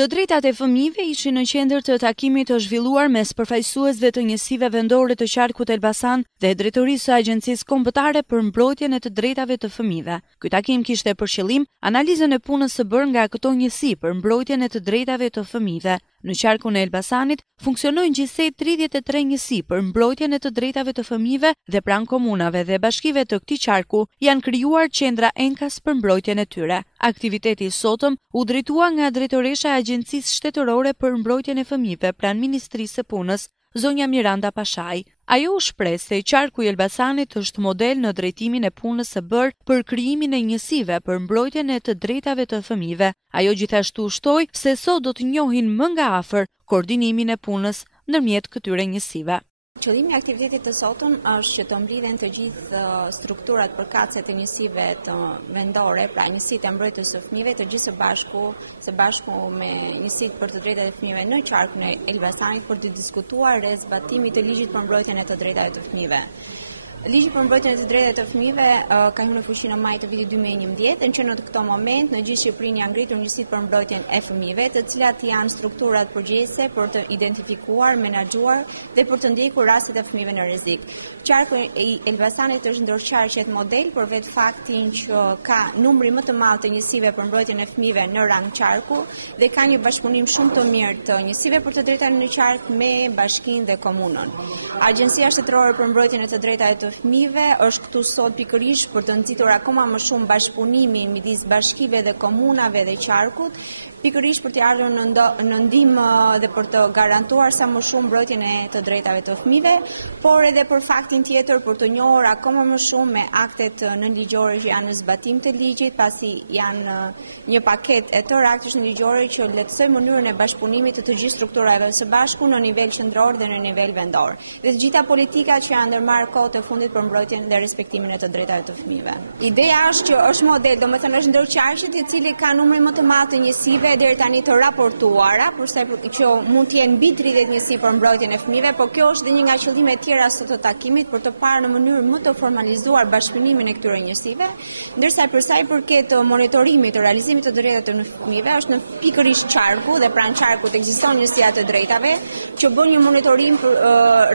Të drejtat e fëmijëve ishin në qendër të takimit të zhvilluar mes përfaqësuesve të njësive vendore të qarkut Elbasan dhe drejtorisë së Agjencisë Kombëtare për Mbrojtjen e të Drejtave të Fëmijëve. Ky takim kishte për qëllim analizën e punës së bërë nga këto njësi për mbrojtjen e të drejtave të fëmijëve. Në qarkun e Elbasanit funksionojnë gjithsej 33 njësi për mbrojtjen e të drejtave të fëmijëve dhe pranë komunave dhe bashkive të këtij qarku janë krijuar qendra enkas për mbrojtjen e tyre. Aktiviteti i sotëm u drejtua nga drejtoresha e Agjencisë Shtetërore për Mbrojtjen e Fëmijëve pranë Ministrisë së Punës, zonja Miranda Pashaj. Ajo u shpreh se qarku i Elbasanit është model në drejtimin e punës së bërë për krijimin e njësive për mbrojtjen e të drejtave të fëmijëve. Ajo gjithashtu shtoi se sot do të njohin më nga afër koordinimin e punës ndërmjet këtyre njësive. Qëllimi i aktivitetit të sotëm është që të mblidhen të gjithë strukturat përkatëse të njësive të vendore, pra njësitë e mbrojtjes së fëmijëve, të gjithë së bashku me njësitë për të drejtat e fëmijëve në qarkun e Elbasanit për të diskutuar rreth zbatimit të ligjit për mbrojtjen e të drejtave të fëmijëve. Ligji për mbrojtjen e të drejtave të fëmijëve ka hyrë në fuqi në maj të vitit 2011, që në këtë moment në gjithë Shqipërinë janë ngritur njësitë për mbrojtjen e fëmijëve, të cilat janë strukturat përgjegjëse për të identifikuar, menaxhuar dhe për të ndjekur rastet e fëmijëve në rrezik. Qarku i Elbasanit është ndërqarqet model për vetë faktin që ka numri më të madh të njësive për mbrojtjen e fëmijëve në rang qarku dhe ka një bashkëpunim shumë të mirë të njësive për të drejtat në qark me bashkinë dhe komunën. Agjencia Shtetërore për Mbrojtjen e të Drejtave të Fëmijëve është këtu sot pikërisht për të nxitur akoma më shumë bashkëpunimin midis bashkive dhe komunave dhe qarkut, pikërisht për të ardhur në ndihmë dhe për të garantuar sa më shumë mbrojtjen e të drejtave të fëmijëve, por edhe për faktin tjetër për të njohur akoma më shumë me aktet nënligjore që janë në zbatim të ligjit, pasi janë një paketë e tërë aktesh nënligjore që lehtësojnë mënyrën e bashkëpunimit të gjithë strukturave së bashku në nivel qendror dhe në nivel vendor. Dhe të gjitha politikat që janë ndërmarrë kohët e fundit për mbrojtjen dhe respektimin e të drejtave të fëmijëve. Ideja është që është model, domethënë është ndërqarqet i cili ka numrin më të madh të njësive deri tani të raportuara, përsa që mund të jenë mbi 30 njësi për mbrojtjen e fëmijëve, por kjo është dhe një nga qëllimet e tjera sot të takimit për të parë në mënyrë më të formalizuar bashkëpunimin e këtyre njësive, ndërsa për sa i përket monitorimit të realizimit të drejtave të fëmijëve është në pikërisht qarku dhe pranë qarkut ekziston njësia të drejtave që bën një monitorim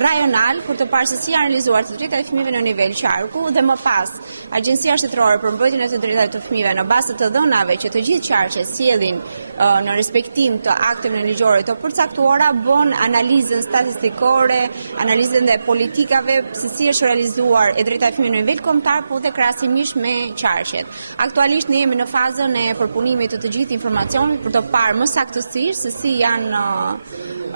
rajonal për të parë se si janë realizuar të drejtat e fëmijëve në nivel qarku dhe më pas Agjencia Shtetërore për Mbrojtjen e të Drejtave të Fëmijëve në bazë të dhënave që të gjithë qarqet sjellin në respektim të akteve nënligjore të përcaktuara bën analizën statistikore, analizën e politikave se si është realizuar e drejta e fëmijëve në nivel kombëtar, po dhe krahasimisht me qarqet. Aktualisht ne jemi në fazën e përpunimit të gjithë informacionit për të parë më saktësisht se si janë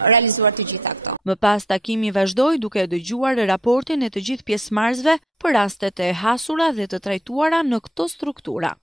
realizuar të gjitha këto. Më pas takimi vazhdoi duke dëgjuar raportin e të gjithë pjesëmarrësve për rastet e hasura dhe të trajtuara në këto struktura.